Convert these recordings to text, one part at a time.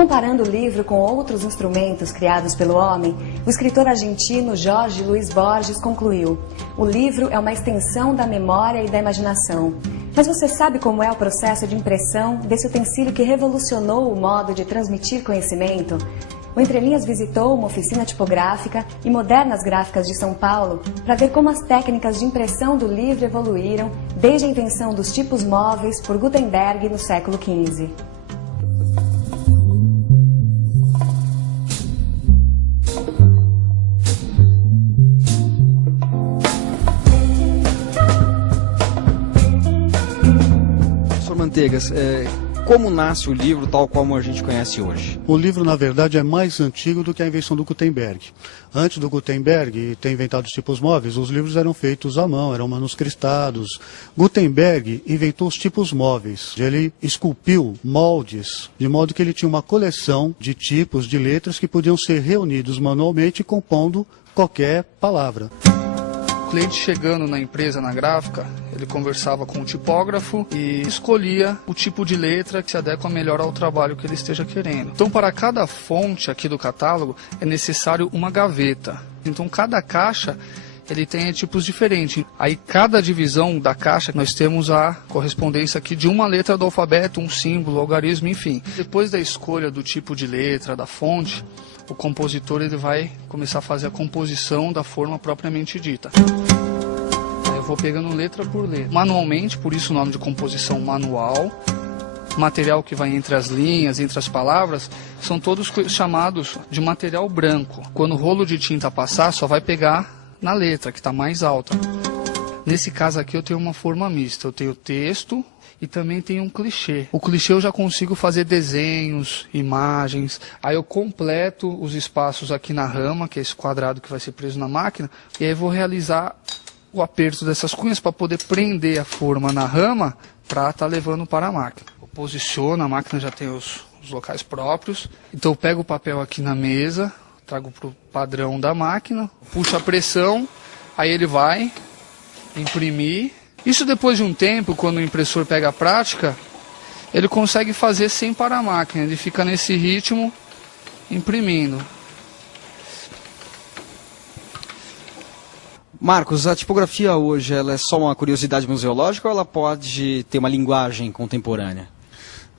Comparando o livro com outros instrumentos criados pelo homem, o escritor argentino Jorge Luis Borges concluiu: o livro é uma extensão da memória e da imaginação. Mas você sabe como é o processo de impressão desse utensílio que revolucionou o modo de transmitir conhecimento? O Entre Linhas visitou uma oficina tipográfica e Modernas Gráficas de São Paulo para ver como as técnicas de impressão do livro evoluíram desde a invenção dos tipos móveis por Gutenberg no século XV. Manteigas, como nasce o livro tal como a gente conhece hoje? O livro, na verdade, é mais antigo do que a invenção do Gutenberg. Antes do Gutenberg ter inventado os tipos móveis, os livros eram feitos à mão, eram manuscritados. Gutenberg inventou os tipos móveis. Ele esculpiu moldes, de modo que ele tinha uma coleção de tipos de letras que podiam ser reunidos manualmente compondo qualquer palavra. O cliente chegando na empresa, na gráfica, ele conversava com o tipógrafo e escolhia o tipo de letra que se adequa melhor ao trabalho que ele esteja querendo. Então, para cada fonte aqui do catálogo, é necessário uma gaveta. Então, cada caixa ele tem tipos diferentes. Aí, cada divisão da caixa, nós temos a correspondência aqui de uma letra do alfabeto, um símbolo, algarismo, enfim. Depois da escolha do tipo de letra, da fonte, o compositor ele vai começar a fazer a composição da forma propriamente dita. Aí eu vou pegando letra por letra. Manualmente, por isso o nome de composição manual. Material que vai entre as linhas, entre as palavras, são todos chamados de material branco. Quando o rolo de tinta passar, só vai pegar na letra, que está mais alta. Nesse caso aqui eu tenho uma forma mista. Eu tenho texto e também tem um clichê. O clichê eu já consigo fazer desenhos, imagens. Aí eu completo os espaços aqui na rama, que é esse quadrado que vai ser preso na máquina. E aí eu vou realizar o aperto dessas cunhas para poder prender a forma na rama para estar levando para a máquina. Eu posiciono, a máquina já tem os locais próprios. Então eu pego o papel aqui na mesa, trago para o padrão da máquina, puxo a pressão, aí ele vai imprimir. Isso depois de um tempo, quando o impressor pega a prática, ele consegue fazer sem parar a máquina. Ele fica nesse ritmo, imprimindo. Marcos, a tipografia hoje ela é só uma curiosidade museológica ou ela pode ter uma linguagem contemporânea?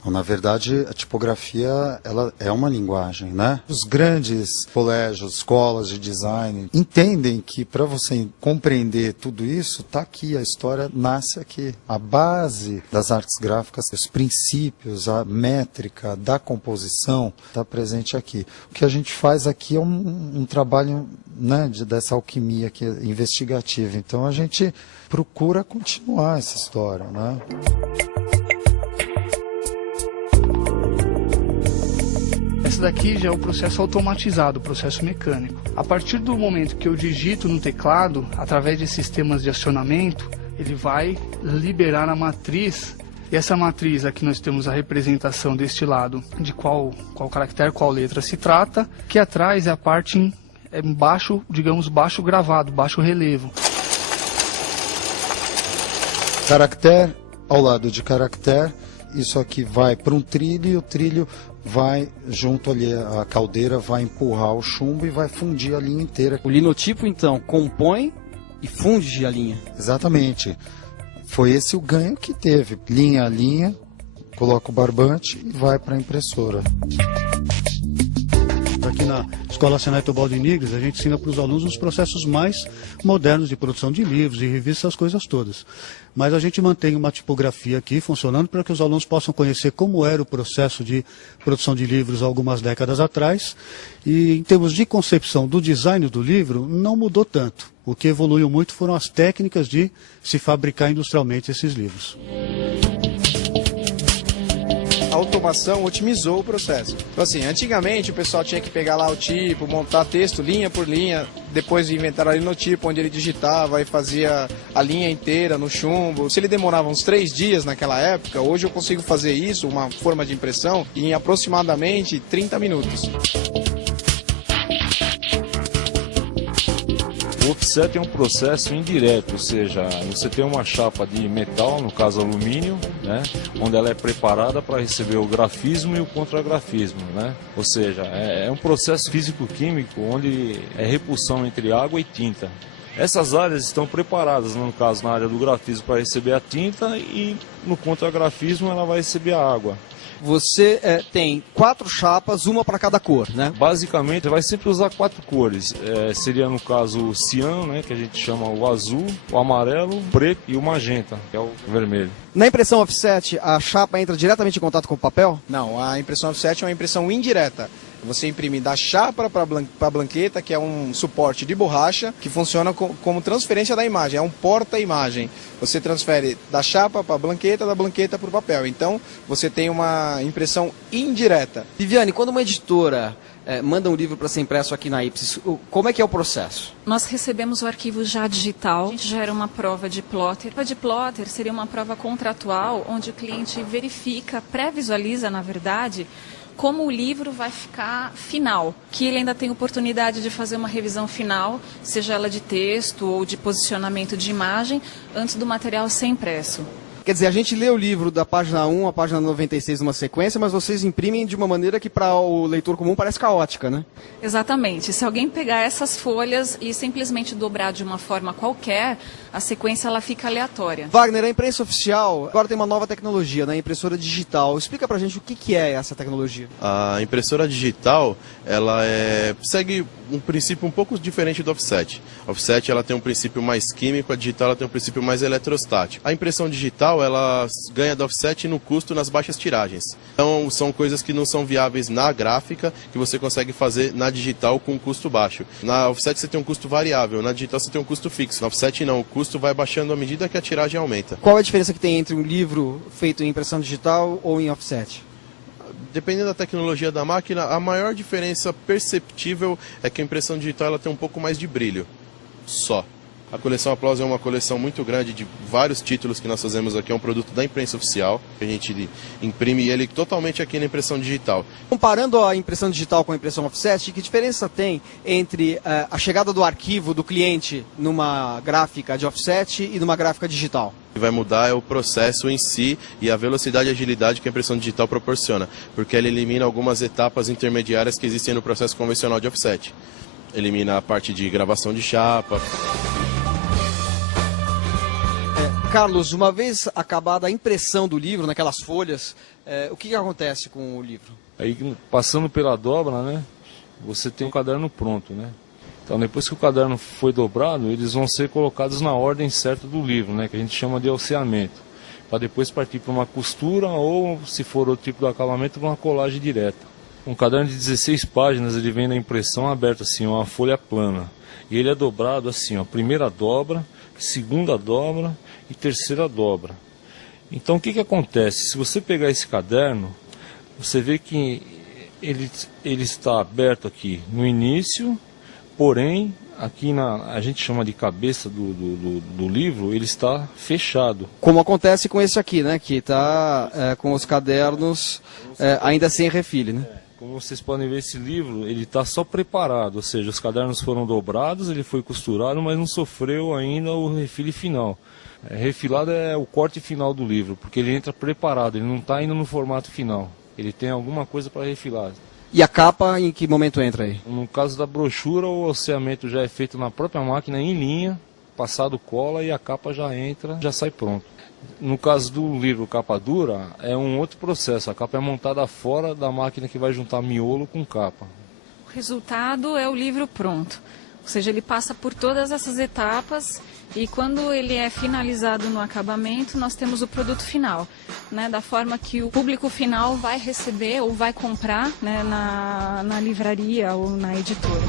Na verdade, a tipografia ela é uma linguagem, né? Os grandes colégios, escolas de design entendem que para você compreender tudo isso, está aqui, a história nasce aqui. A base das artes gráficas, os princípios, a métrica da composição está presente aqui. O que a gente faz aqui é um trabalho, né, dessa alquimia aqui, investigativa. Então a gente procura continuar essa história, né? Esse daqui já é o processo automatizado, o processo mecânico. A partir do momento que eu digito no teclado, através de sistemas de acionamento, ele vai liberar a matriz. E essa matriz, aqui nós temos a representação deste lado, de qual caractere, qual letra se trata, que atrás é a parte em baixo, digamos, baixo gravado, baixo relevo. Caractere, ao lado de caractere, isso aqui vai para um trilho e o trilho vai junto ali, a caldeira vai empurrar o chumbo e vai fundir a linha inteira. O linotipo, então, compõe e funde a linha. Exatamente. Foi esse o ganho que teve. Linha a linha, coloca o barbante e vai para a impressora. Aqui na Escola Senai Teobaldo Nigres, a gente ensina para os alunos os processos mais modernos de produção de livros, de revistas, essas coisas todas. Mas a gente mantém uma tipografia aqui funcionando para que os alunos possam conhecer como era o processo de produção de livros algumas décadas atrás. E em termos de concepção do design do livro, não mudou tanto. O que evoluiu muito foram as técnicas de se fabricar industrialmente esses livros. A automação otimizou o processo. Então, assim, antigamente o pessoal tinha que pegar lá o tipo, montar texto linha por linha, depois inventar ali no tipo, onde ele digitava e fazia a linha inteira no chumbo. Se ele demorava uns 3 dias naquela época, hoje eu consigo fazer isso, uma forma de impressão, em aproximadamente 30 minutos. O offset é um processo indireto, ou seja, você tem uma chapa de metal, no caso alumínio, né, onde ela é preparada para receber o grafismo e o contragrafismo, né? Ou seja, é um processo físico-químico onde é repulsão entre água e tinta. Essas áreas estão preparadas, no caso, na área do grafismo para receber a tinta e no contragrafismo ela vai receber a água. Você tem 4 chapas, uma para cada cor, né? Basicamente, vai sempre usar 4 cores. Seria, no caso, o ciano, né, que a gente chama o azul, o amarelo, o preto e o magenta, que é o vermelho. Na impressão offset, a chapa entra diretamente em contato com o papel? Não, a impressão offset é uma impressão indireta. Você imprime da chapa para a blanqueta, que é um suporte de borracha, que funciona como transferência da imagem, é um porta-imagem. Você transfere da chapa para a blanqueta, da blanqueta para o papel. Então, você tem uma impressão indireta. Viviane, quando uma editora manda um livro para ser impresso aqui na Ipsis, como é que é o processo? Nós recebemos o arquivo já digital, a gente gera uma prova de plotter. A prova de plotter seria uma prova contratual, onde o cliente verifica, pré-visualiza, na verdade, como o livro vai ficar final, que ele ainda tem oportunidade de fazer uma revisão final, seja ela de texto ou de posicionamento de imagem, antes do material ser impresso. Quer dizer, a gente lê o livro da página 1 à página 96 numa sequência, mas vocês imprimem de uma maneira que para o leitor comum parece caótica, né? Exatamente. Se alguém pegar essas folhas e simplesmente dobrar de uma forma qualquer, a sequência ela fica aleatória. Wagner, a imprensa oficial agora tem uma nova tecnologia, né? A impressora digital. Explica pra gente o que é essa tecnologia. A impressora digital, ela segue um princípio um pouco diferente do offset. A offset ela tem um princípio mais químico, a digital ela tem um princípio mais eletrostático. A impressão digital, ela ganha do offset no custo nas baixas tiragens. Então, são coisas que não são viáveis na gráfica, que você consegue fazer na digital com um custo baixo. Na offset você tem um custo variável, na digital você tem um custo fixo. Na offset não, o custo vai baixando à medida que a tiragem aumenta. Qual é a diferença que tem entre um livro feito em impressão digital ou em offset? Dependendo da tecnologia da máquina, a maior diferença perceptível é que a impressão digital ela tem um pouco mais de brilho, só. A coleção Aplauso é uma coleção muito grande de vários títulos que nós fazemos aqui, é um produto da imprensa oficial, a gente imprime ele totalmente aqui na impressão digital. Comparando a impressão digital com a impressão offset, que diferença tem entre a chegada do arquivo do cliente numa gráfica de offset e numa gráfica digital? O que vai mudar é o processo em si e a velocidade e agilidade que a impressão digital proporciona, porque ela elimina algumas etapas intermediárias que existem no processo convencional de offset. Elimina a parte de gravação de chapa. Carlos, uma vez acabada a impressão do livro naquelas folhas, o que acontece com o livro? Aí, passando pela dobra, né, você tem o caderno pronto, né? Então, depois que o caderno foi dobrado, eles vão ser colocados na ordem certa do livro, né, que a gente chama de alceamento, para depois partir para uma costura ou, se for outro tipo de acabamento, para uma colagem direta. Um caderno de 16 páginas, ele vem na impressão aberta assim, uma folha plana. E ele é dobrado assim, ó, primeira dobra, segunda dobra e terceira dobra. Então, o que acontece? Se você pegar esse caderno, você vê que ele está aberto aqui no início, porém, aqui a gente chama de cabeça do livro, ele está fechado. Como acontece com esse aqui, né? Que está com os cadernos ainda sem refile, né? Como vocês podem ver, esse livro ele está só preparado, ou seja, os cadernos foram dobrados, ele foi costurado, mas não sofreu ainda o refile final. Refilado é o corte final do livro, porque ele entra preparado, ele não está ainda no formato final. Ele tem alguma coisa para refilar. E a capa, em que momento entra aí? No caso da brochura, o alceamento já é feito na própria máquina, em linha, passado cola e a capa já entra, já sai pronto. No caso do livro capa dura, é um outro processo. A capa é montada fora da máquina que vai juntar miolo com capa. O resultado é o livro pronto. Ou seja, ele passa por todas essas etapas e quando ele é finalizado no acabamento, nós temos o produto final, né, da forma que o público final vai receber ou vai comprar, né, na livraria ou na editora.